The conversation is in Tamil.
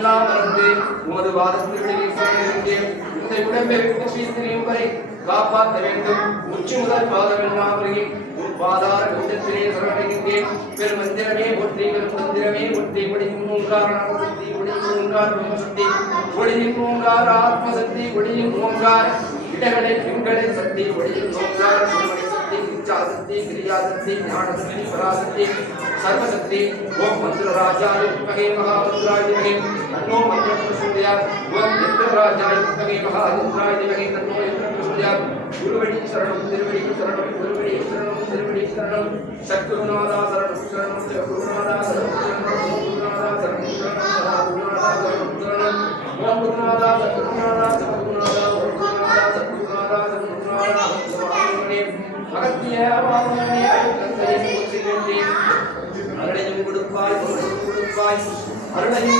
எல்லாம் வந்து உமது வாதத்திற்கு சரணடைந்தேன் இந்த உடம்பை சீர்திரியும் வரை காப்பாற்ற வேண்டும். உச்சி முதல் பாதமெல்லாம் வரை உன் பாதார குண்டத்திலே சரணடைகின்றேன். பெருமந்திரமே ஒற்றி பெருமந்திரமே ஒற்றி. ஒளியும் ஓங்கார சக்தி ஒளியும் ஓங்கார பிரம்மசக்தி ஒளியும் ஓங்கார ஆத்மசக்தி ஒளியும் ஓங்கார இடகளை பெண்களை சக்தி. ஒளியும் ஓங்கார பிரம்மணி சக்தி இச்சாசக்தி கிரியாசக்தி ஞானசக்தி பராசக்தி. சர்வசக்தி ஓம் மந்திரராஜாய வித்மகே மகாமந்திராஜி திமகே தன்னோ மந்திரம் பிரசோதயாத் ஓம் இந்திரராஜாய வித்மகே மகாமந்திராய திமகே தன்னோ இந்திரம் பிரசோதயாத் குருவடி சரணம் திருவடி சரணம் குருவடி சரணம் திருவடி சரணம் சத்குருநாதா சரணம் சரணம் சரணம் சரணம் குருநாதா சரணம் சரணம் சரணம் சரணம் ஓம் குருநாதா சத்குருநாதா சத்குருநாதா ஓம் குருநாதா சத்குருநாதா சத்குருநாதா அகத்திய வாமனே கொடுப்பாய் கொடுப்பாய் அருளையும்